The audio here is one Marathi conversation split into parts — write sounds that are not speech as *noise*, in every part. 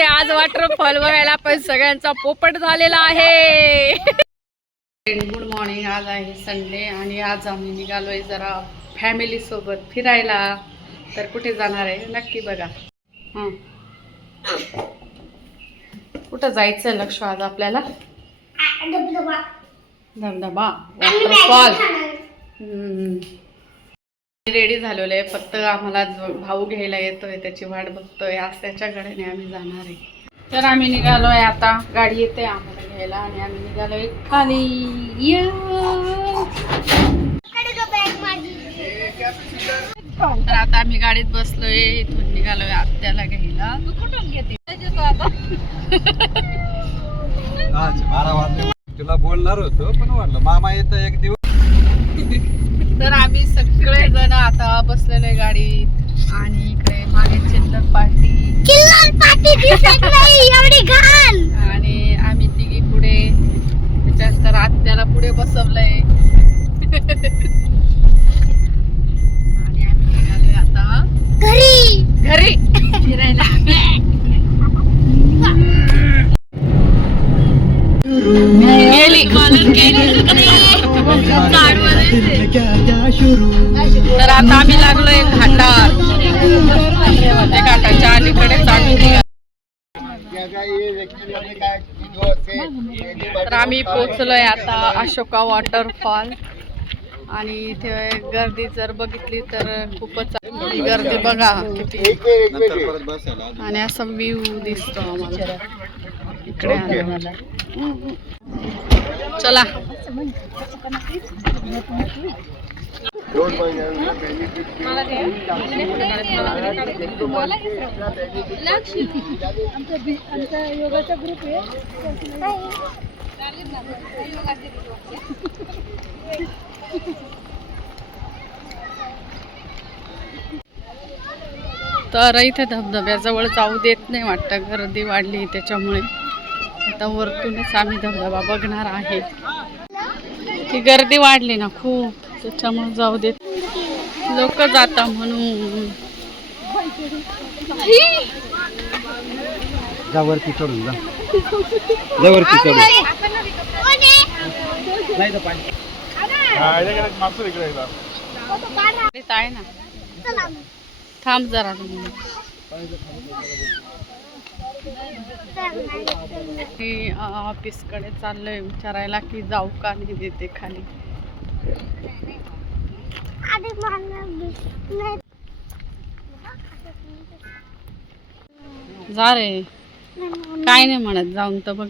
ते आज वॉटरफॉल बघायला पण सगळ्यांचा पोपट झालेला आहे. गुड मॉर्निंग आज आहे संडे आणि आज आम्ही निघालोय जरा फॅमिली सोबत फिरायला. तर कुठे जाणार आहे? नक्की बघा. हं. कुठं जायचं लक्ष आज आपल्याला? धबधबा. वॉटरफॉल रेडी झालेलो आहे. फक्त आम्हाला भाऊ घ्यायला येतोय त्याची वाट बघतोय. आज त्याच्याकडे आम्ही जाणार आहे. तर आम्ही निघालोय आता. गाडी येते आम्हाला घ्यायला आणि आम्ही निघालोय खाली. तर आता आम्ही गाडीत बसलोय. इथून निघालोय आत्याला घ्यायला. तू कुठून घेते? आज बारा वाजले. तुला बोलणार होतो पण वाटलं मामा येतं एक दिवस. तर आम्ही सगळे जण आता बसलेले गाडीत आणि इकडे मागे चिल्लर पार्टी. आणि आम्ही तिघी पुढे. त्याच्यानंतर आत्याला पुढे बसवलंय. आता आम्ही लागलोय घाटात म्हणजे घाटाच्या अलीकडे आम्ही. तर आम्ही पोचलोय आता अशोका वॉटरफॉल आणि इथे गर्दी जर बघितली तर खूपच. गर्दी बघा किती आणि असा व्ह्यू दिसतो आम्हाला इकडे. चला तर इथे धबधब्याजवळ जाऊ देत नाही वाटतं. गर्दी वाढली त्याच्यामुळे. आता वरतूनच आम्ही धबधबा बघणार आहे. ती गर्दी वाढली ना खूप. त्याच्यामुळे जाऊ देत. लोक जाता म्हणून. जा वरती चढून जा. जा वरती चढून. नाही. तर पाणी. इथं आहे ना. थांब जरा. तुम्ही मी ऑफिसकडे चाललोय विचारायला की जाऊ का नाही देते खाली. जा रे. काय नाही म्हणत जाऊन तर बघ.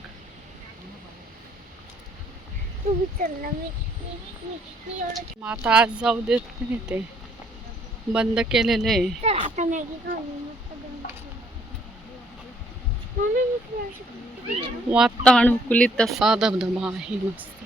मग आता आज जाऊ देत नाही ते. बंद केलेलं. आहे वातानुकूलित तसा धबधबा आहे मस्त.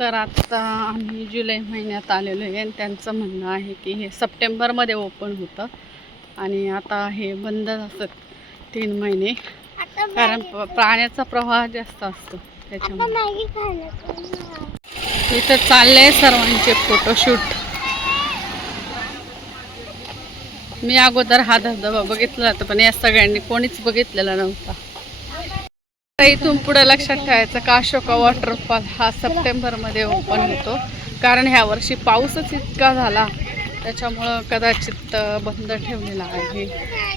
तर आता आम्ही जुलै महिन्यात आलेलो आहे आणि त्यांचं म्हणणं आहे की हे सप्टेंबरमध्ये ओपन होतं. आणि आता हे बंद असत तीन महिने. कारण प- प्राण्याचा प्रवाह जास्त असतो त्याच्यामुळे. इथं चाललंय सर्वांचे फोटोशूट मी अगोदर हा धबधबा बघितला होता पण या सगळ्यांनी कोणीच बघितलेला नव्हता. इथून पुढे लक्षात ठेवायचं का? अशोका वॉटरफॉल हा सप्टेंबरमध्ये ओपन होतो. कारण ह्या वर्षी पाऊसच इतका झाला त्याच्यामुळं कदाचित बंद ठेवलेला आहे.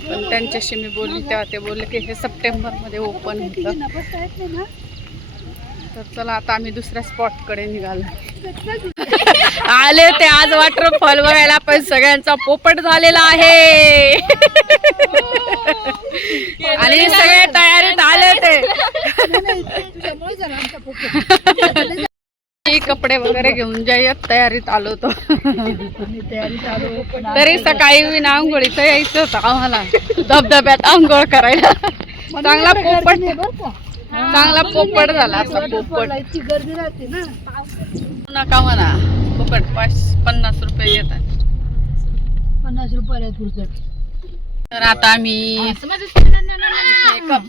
पण त्यांच्याशी मी बोलली तेव्हा ते बोलले की हे सप्टेंबरमध्ये ओपन होतं. तर चला आता आम्ही दुसऱ्या स्पॉटकडे निघालो. आले ते आज वॉटरफॉल बघायला पण सगळ्यांचा पोपट झालेला आहे. आणि सगळे तयारीत आले ते. कपडे वगैरे घेऊन जायत तयारीत आलो होतो. तरी सकाळी मी आंघोळीच आंघोळीचं यायचं होतं आम्हाला. धबधब्यात आंघोळ करायला. चांगला पोपट चांगला पोपट झाला असा पोपट. गर्दी राहते ना नका म्हणा फुकट पाच पन्नास रुपये घेतात पन्नास रुपयाला पुढचं. तर आता आम्ही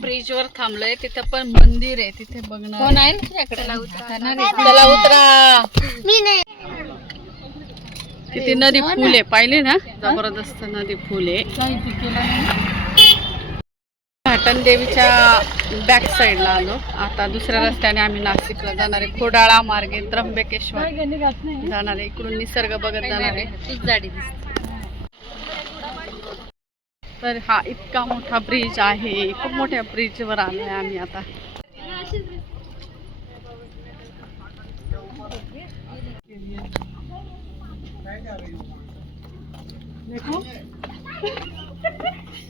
ब्रिज वर थांबलोय. तिथे पण मंदिर आहे. तिथे बघणार आहे. चला उतरा. तिथे नदी फुल आहे. पाहिले ना? जबरदस्त नदी फुल आहे. घाटन देवीच्या बॅक साईडला आलो. आता दुसऱ्या रस्त्याने आम्ही नाशिकला जाणार आहे. खोडाळा मार्गे त्र्यंबकेश्वर. जाणार आहे. इकडून निसर्ग बघत जाणार आहे. तर हा इतका मोठा ब्रिज आहे. खूप मोठ्या ब्रिजवर आलोय आम्ही आता. *laughs* *laughs*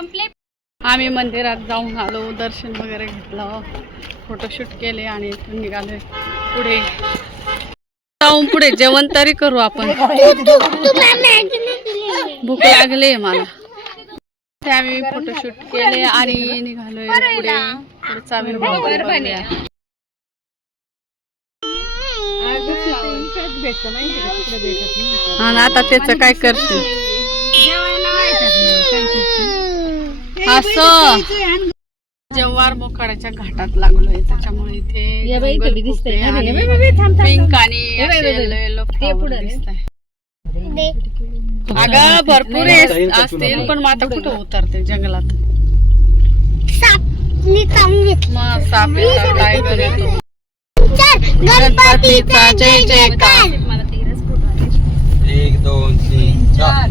आम्ही मंदिरात जाऊन आलो दर्शन वगैरे घेतलं फोटोशूट केले आणि इथून निघालोय पुढे. जाऊन पुढे जेवण तरी करू आपण. भूक लागली मला. ते आम्ही फोटोशूट केले आणि निघालोय पुढे. पुढचा व्हिडिओ आणि आता त्याच काय करशील? असं जव्हार मोखाड्याच्या घाटात लागलोय त्याच्यामुळे इथे जंगल खूप आहे. आणि पिंक आणि असे yellow flower दिसताय. अगं भरपूर आहे- असतील पण मग आता कुठं उतरते जंगलात. मग साप येतात टायगर येतो गणपतीचा जय जयकार. एक दोन तीन चार.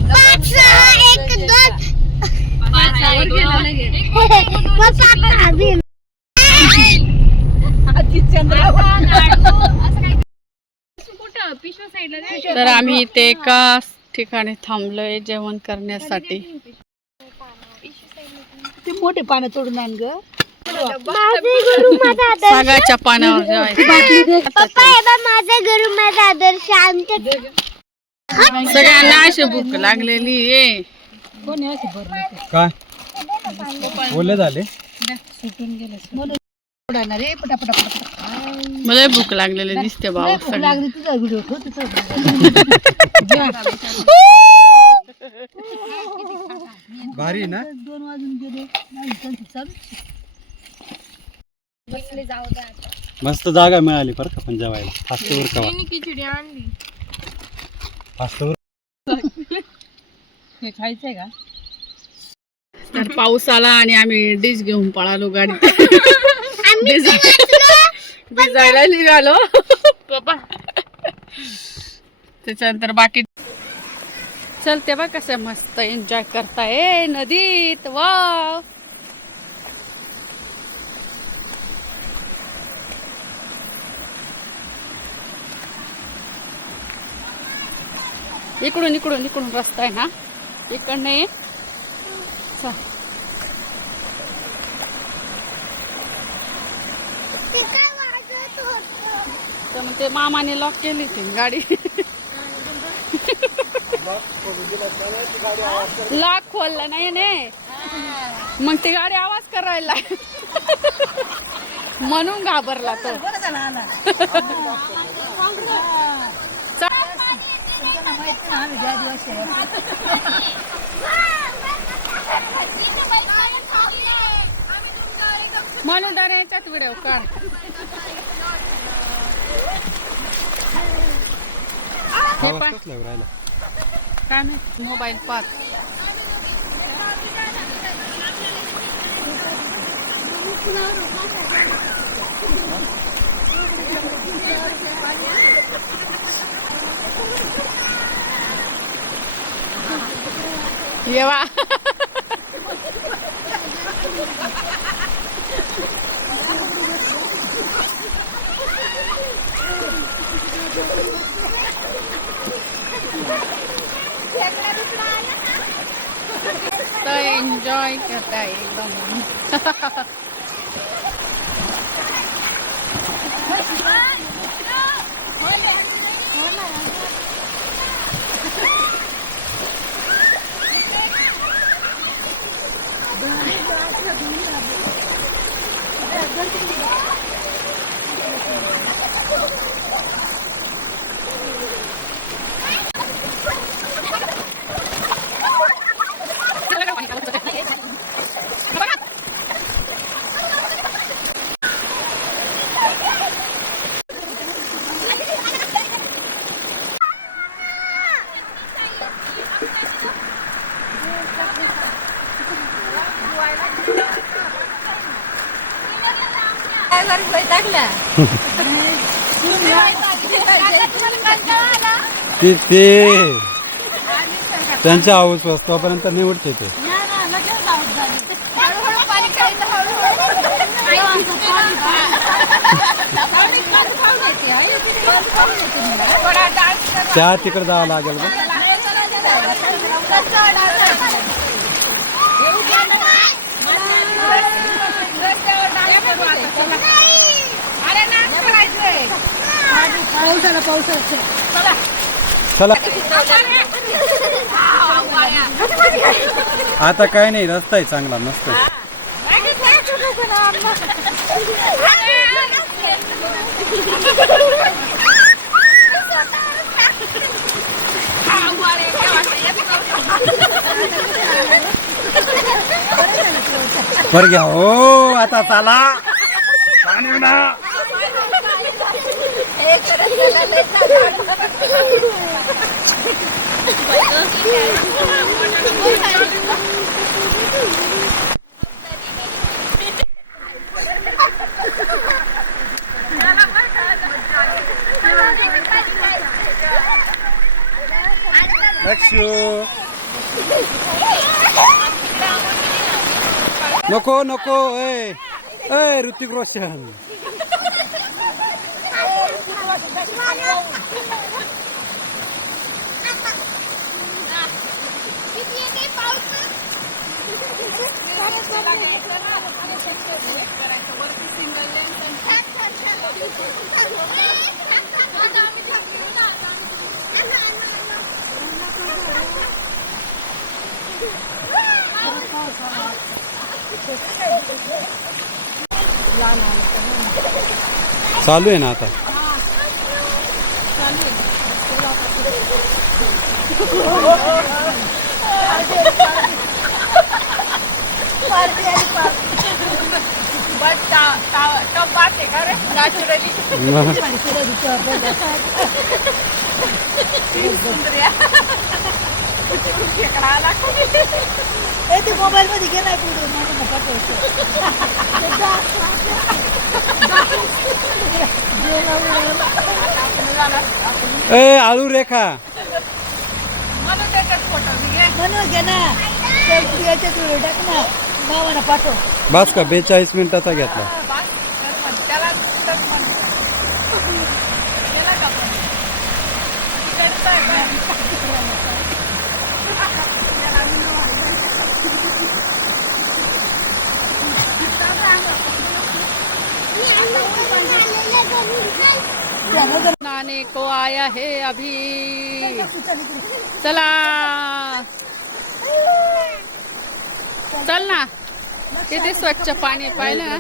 तर आम्ही इथे एका ठिकाणी थांबलोय जेवण करण्यासाठी. ते मोठे पानं तोडून आण ग. सागाच्या पानावर जेवायचं माझा गुरु माझा आदर्श. आमच्या सगळ्यांना अशी भूक लागलेली आहे. कोणी असे भरले काय? बोलले झाले? उडाणार रे. मला भूक लागलेली दिसते बाबा भूक सगळं. लागली तुझा व्हिडिओ ठेव तिथं भारी ना? दोन वाजून गेले नाही मस्त जागा मिळाली बरं का पण जेवायला. फास्टवर कवा फास्टवर हे खायचंय का? तर पाऊस आला आणि आम्ही डिश घेऊन पळालो गाडी. भिजायला *laughs* निघालो. बाबा त्याच्यानंतर बाकी चलते बा कसं मस्त एन्जॉय करताय. नदीत वा इकडून इकडून इकडून रस्ता आहे ना? इकडनं ये. तर मग ते मामाने लॉक केली ती गाडी. लॉक खोलला नाही ने. मग ती गाडी आवाज करायला. म्हणून घाबरला तो. ना आम्ही ज्या दिवशी. म्हणून तर याच्यात व्हिडिओ कर हे. राहिला काय नाही मोबाईल पाच येवा मस्त एन्जॉय करताय एकदम ते ते त्यांच्या हाऊस तोपर्यंत निवडते ते. त्या तिकडे जावं लागेल का? चला. आता काय नाही रस्ता आहे चांगला मस्त बर घ्या. हो आता चला. पाणी ना लक्षू नको नको ए ए ऋतिक चालू आहे ना आता मग ए ते मोबाईल मध्ये घे नाही पुढे मला पाठवतो ए आळू रेखा म्हणून घे ना. याच्यात व्हिडिओ टाक ना. पाठव. बस का बेचाळीस मिनिटाचा घेतला. नाने को आया है अभी। चला। चल ना। किती स्वच्छ पाणी पाहिलं ना?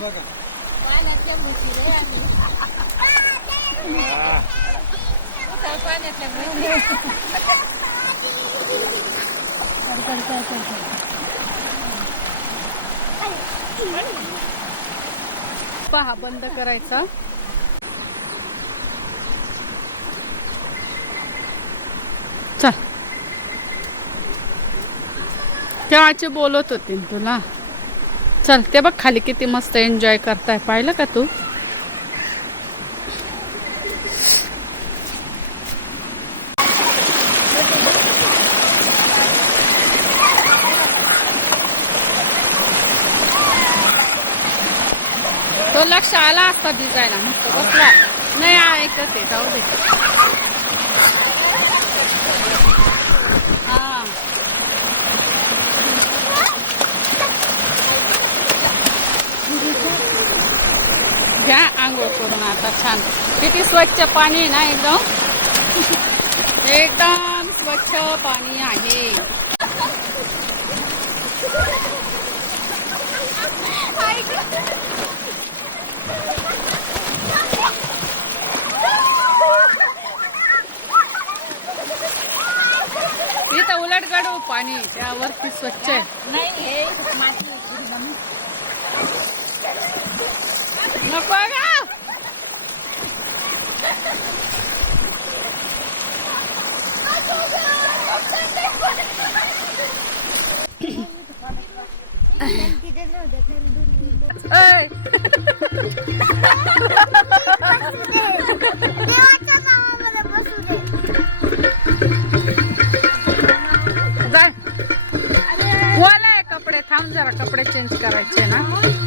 पहा बंद करायचा. चल. केव्हाचे बोलत होते तुला? चल ते बघ खाली किती मस्त एन्जॉय करताय. पाहिलं का तू? तो लक्ष आला असता भिजायला मस्त बसला. नाही ऐकत आहे जाऊ दे. हा. घ्या आंघोळ करून आता छान. किती स्वच्छ पाणी आहे ना एकदम? एकदम स्वच्छ पाणी आहे. इथं उलट गडू पाणी त्यावरती स्वच्छ आहे. नाही हे माती नको गा. कपडे थांब जरा कपडे चेंज करायचे ना.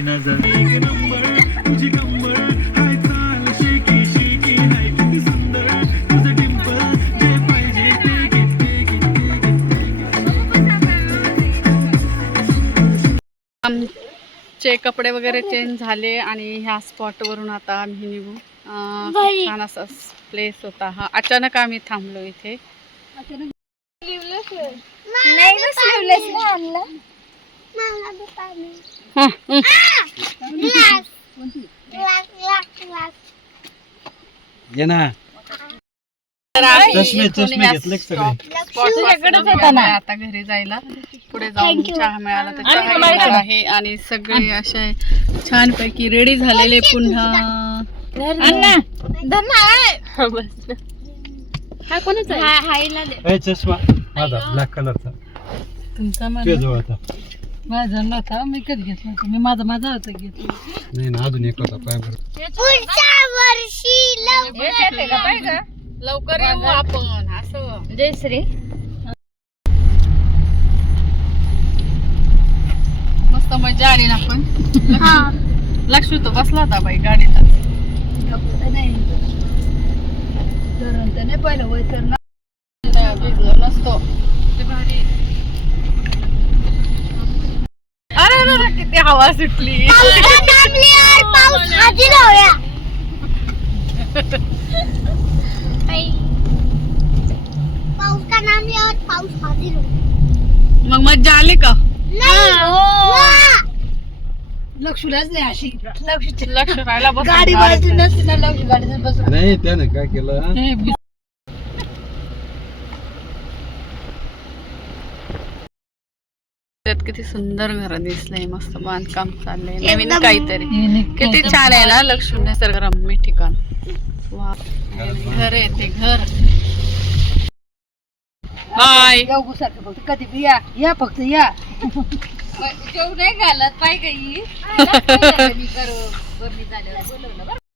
घे. आमचे कपडे वगैरे चेंज झाले आणि ह्या स्पॉट वरून आता आम्ही निघू. छान असा प्लेस होता हा अचानक आम्ही थांबलो इथे नाही मला हं, हं. ये ना. चष्मे- चष्मे घेतले का सगळे? आता घरी जायला. पुढे जाऊन चहा मिळाला तर चहा घेणार आहे. आणि सगळे असे छान पैकी रेडी झालेले पुन्हा. धन्ना बस. हा कोणाचा? हायला चष्मा. माझा ब्लॅक कलरचा तुमचा होता माझा नव्हता मी कधी घेतला होता मी माझा माझा होता घेतला. नाही ना अजून एक होता पाय बरं पुढच्या वर्षी लवकर लवकर येऊ आपण असं. जय श्री मस्त मजा आली ना पण लक्ष्मी तो बसला होता बाई गाडीत नाही. धरण तर नाही पहिलं वय तर नसतो अरे अरे किती हवा सुटली. पाऊस का नाम पाऊस लावू मग मज्जा आली का? नाही. लक्षलाच नाही अशी. लक्ष लक्ष राहायला बस गाडी बसली नसती ना लक्ष गाडीत बसून. नाही त्याने काय केलं? त्यात किती सुंदर घर दिसलंय मस्त बांधकाम चाललंय नवीन काहीतरी. किती छान आहे ना लक्ष्मी निसर्गरम्य ठिकाण. वा घर आहे ते घर. बाय. फक्त. कधी बी या या फक्त या. जेव नाही घालत पाय काही बोलवलं बरं.